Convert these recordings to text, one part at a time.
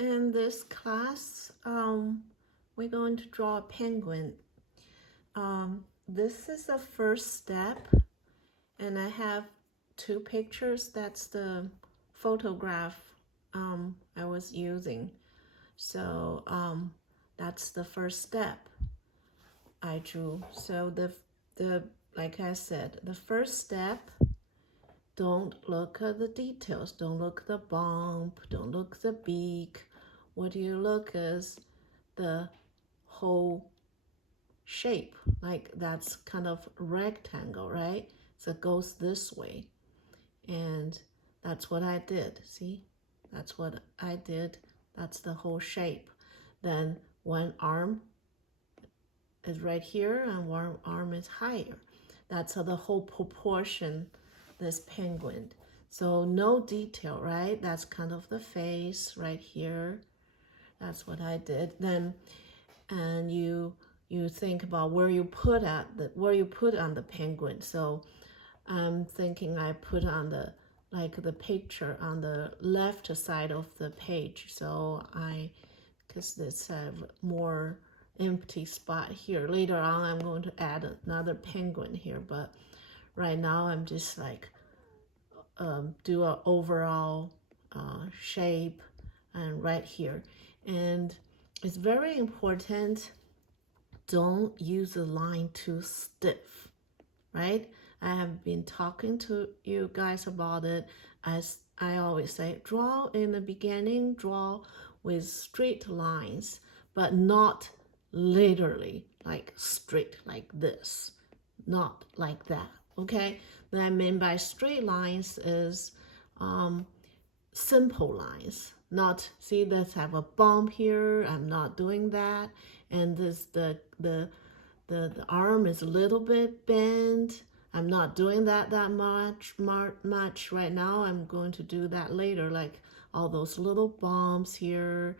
In this class, we're going to draw a penguin. This is the first step, and I have two pictures. That's the photograph I was using. So that's the first step I drew. So the like I said, the first step, don't look at the details. Don't look at the bump. Don't look at the beak. What you look is the whole shape. Like that's kind of rectangle, right? So it goes this way. And that's what I did. See? That's what I did. That's the whole shape. Then one arm is right here and one arm is higher. That's the whole proportion, this penguin. So no detail, right? That's kind of the face right here. That's what I did. Then, and you think about where you put on the penguin. So I'm thinking I put on the picture on the left side of the page. So because this have more empty spot here. Later on, I'm going to add another penguin here, but right now I'm just like do an overall shape and right here. And it's very important, don't use the line too stiff, right? I have been talking to you guys about it. As I always say, draw in the beginning, draw with straight lines, but not literally like straight like this, not like that, okay? What I mean by straight lines is simple lines, not, see, let's have a bump here. I'm not doing that. And this the arm is a little bit bent. I'm not doing that much right now. I'm going to do that later, like all those little bumps here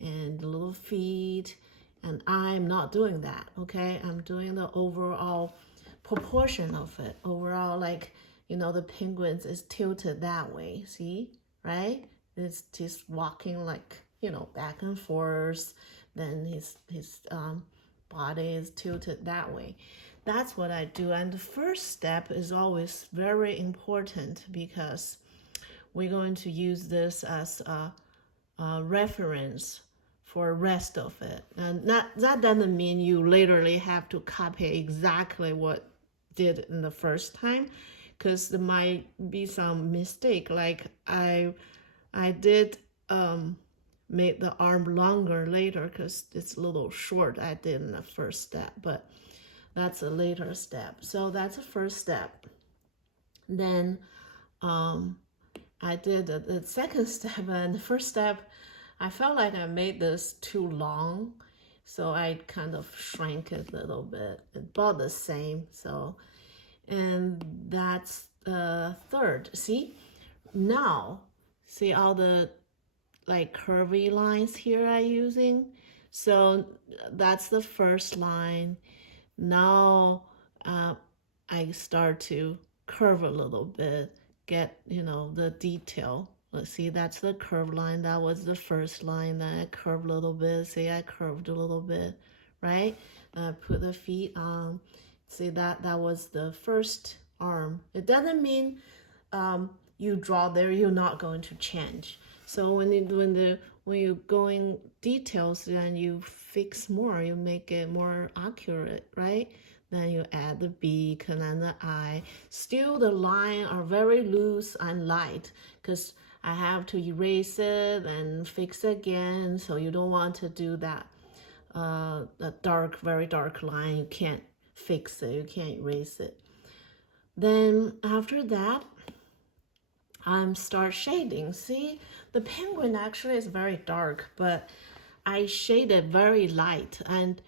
and the little feet. And I'm not doing that, okay? I'm doing the overall proportion of it. Overall, like, the penguins is tilted that way, see, right? It's just walking like, back and forth. Then his body is tilted that way. That's what I do. And the first step is always very important because we're going to use this as a reference for rest of it. And that doesn't mean you literally have to copy exactly what did in the first time, because there might be some mistake. Like I did make the arm longer later because it's a little short. I did in the first step, but that's a later step. So that's the first step. Then I did the second step, and the first step, I felt like I made this too long, so I kind of shrank it a little bit, about the same. So, and that's the third. See, now, see all the like curvy lines here I'm using. So that's the first line. Now I start to curve a little bit, get the detail. Let's see, that's the curved line. That was the first line. Then I curved a little bit. See, I curved a little bit, right? I put the feet on. See, that was the first arm. It doesn't mean you draw there, you're not going to change. So when you're going details, then you fix more, you make it more accurate, right? Then you add the beak and then the eye. Still, the line are very loose and light because I have to erase it and fix it again. So you don't want to do that. The dark, very dark line, you can't fix it, you can't erase it. Then after that, start shading. See, the penguin actually is very dark, but I shaded very light. And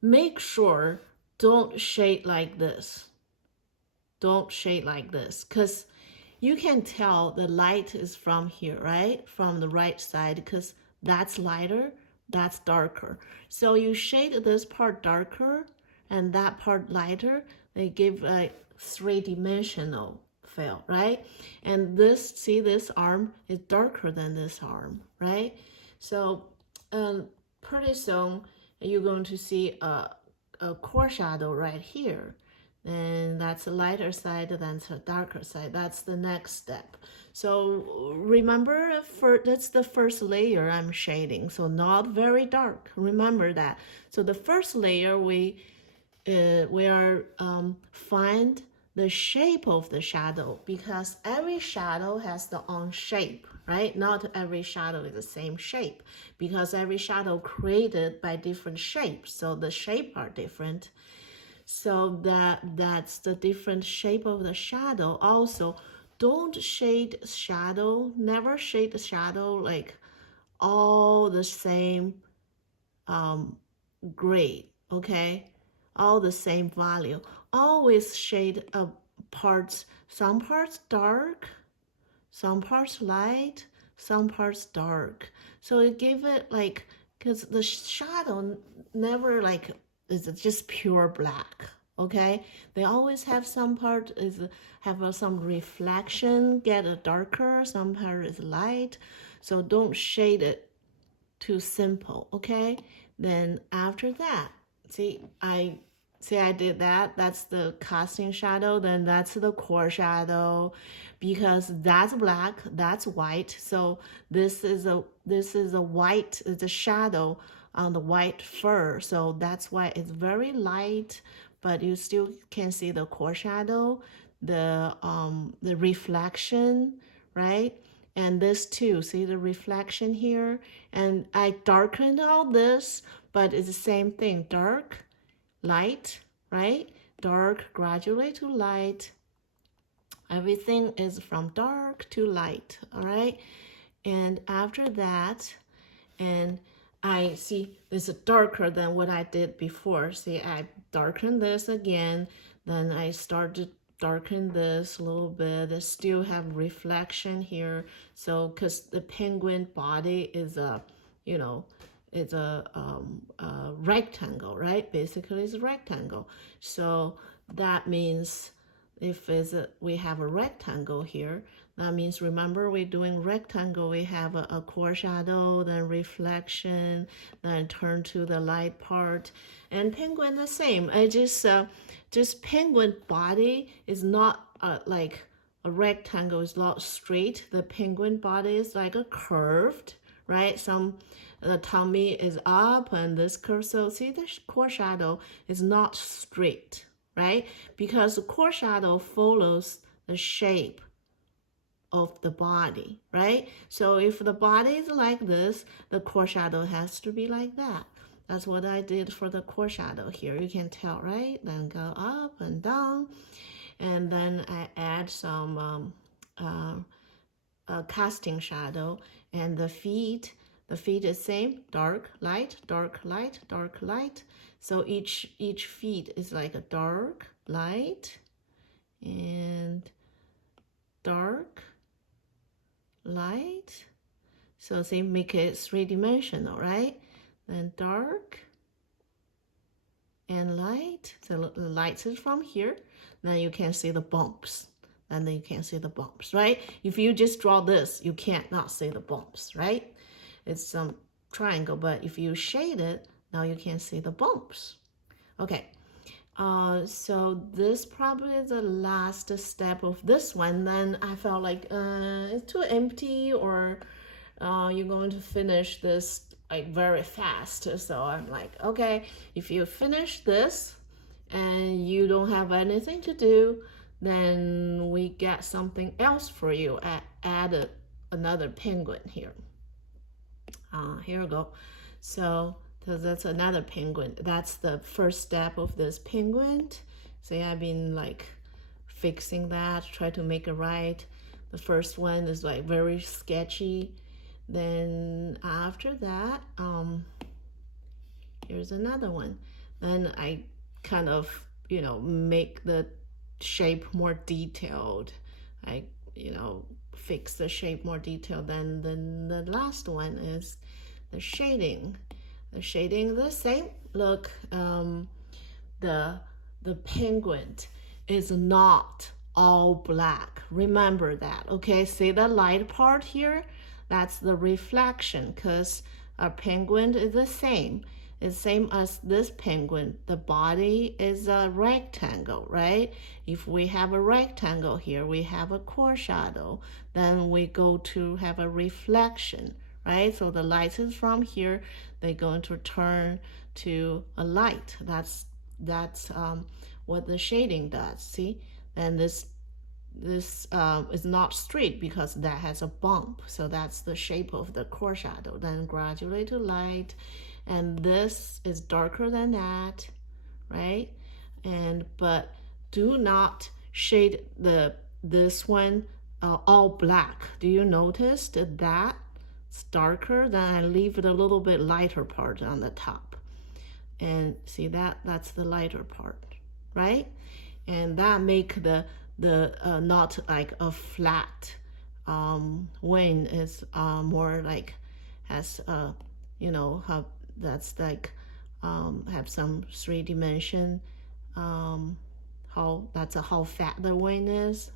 make sure, don't shade like this. Don't shade like this, because you can tell the light is from here, right? From the right side, because that's lighter, that's darker. So you shade this part darker and that part lighter. They give a three-dimensional feel, right? And this, see, this arm is darker than this arm, right? So pretty soon you're going to see a core shadow right here. And that's the lighter side, that's the darker side. That's the next step. So remember, that's the first layer I'm shading, so not very dark. Remember that. So the first layer we are find the shape of the shadow, because every shadow has their own shape, right? Not every shadow is the same shape, because every shadow created by different shapes, so the shape are different. So that's the different shape of the shadow. Also, don't shade shadow, never shade the shadow like all the same grade, okay? All the same value. Always shade parts, some parts dark, some parts light, some parts dark. So it gave it like, because the shadow never like is just pure black, okay? They always have some part is have some reflection, get a darker, some part is light. So don't shade it too simple, okay? Then after that, I did that. That's the casting shadow. Then that's the core shadow, because that's black, that's white. So this is a white, it's a shadow on the white fur. So that's why it's very light, but you still can see the core shadow, the reflection, right? And this too, see the reflection here? And I darkened all this, but it's the same thing, dark, light, right? Dark gradually to light. Everything is from dark to light, all right? And after that, and I see this is darker than what I did before. See, I darkened this again, then I started darken this a little bit. I still have reflection here. So, because the penguin body is a, you know, it's a rectangle, right? Basically, it's a rectangle. So that means if we have a rectangle here, that means, remember, we're doing rectangle, we have a core shadow, then reflection, then turn to the light part. And penguin the same. I just penguin body is not like a rectangle, is not straight. The penguin body is like a curved, right? The tummy is up and this curve. So see, the core shadow is not straight, right? Because the core shadow follows the shape of the body, right? So if the body is like this, the core shadow has to be like that. That's what I did for the core shadow here. You can tell, right? Then go up and down. And then I add some casting shadow. And the feet is same, dark, light, dark, light, dark, light. So each feet is like a dark, light, and dark, light. So say make it three-dimensional, right? Then dark and light. So the light is from here. Then you can see the bumps. And then you can see the bumps, right? If you just draw this, you can't not see the bumps, right? It's some triangle, but if you shade it, now you can see the bumps. Okay. So this probably is the last step of this one. Then I felt like it's too empty, or you're going to finish this like very fast. So I'm like, okay, if you finish this and you don't have anything to do, then we get something else for you. Add another penguin here. Here we go. So that's another penguin. That's the first step of this penguin. See, I've been like fixing that, try to make it right. The first one is like very sketchy. Then after that, here's another one. Then I kind of, make the shape more detailed. I, fix the shape more detailed. Then the last one is the shading. The shading the same. Look, the penguin is not all black. Remember that, okay? See the light part here? That's the reflection, because a penguin is the same. It's same as this penguin. The body is a rectangle, right? If we have a rectangle here, we have a core shadow. Then we go to have a reflection, right? So the light is from here. They're going to turn to a light. That's what the shading does. See, and this is not straight because that has a bump, so that's the shape of the core shadow. Then gradually to light, and this is darker than that, right? And but do not shade this one all black. Do you notice that it's darker? Then I leave it a little bit lighter part on the top, and see that's the lighter part, right? And that make the not like a flat wing. Is more like has how that's like have some three-dimension, how that's how fat the wing is,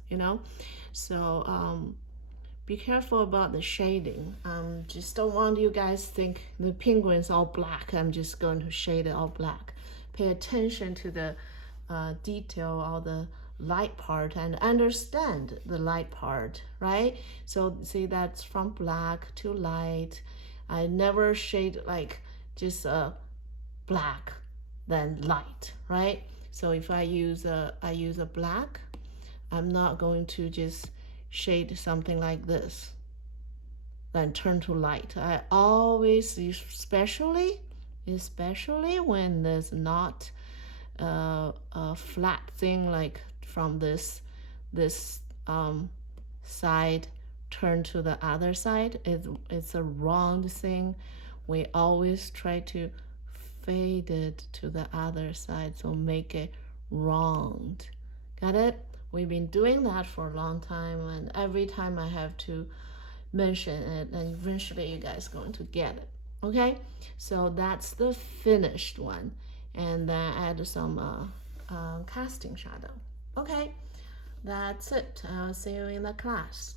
so be careful about the shading. Just don't want you guys think the penguin's all black. I'm just going to shade it all black. Pay attention to the detail, all the light part, and understand the light part, right? So see, that's from black to light. I never shade like just black then light, right? So if I use a black, I'm not going to just shade something like this then turn to light. I always, especially when there's not a flat thing like from this side turn to the other side, it's a round thing. We always try to fade it to the other side, so make it round. Got it? We've been doing that for a long time, and every time I have to mention it, and eventually you guys going to get it. Okay, so that's the finished one, and then add some casting shadow. Okay, that's it. I'll see you in the class.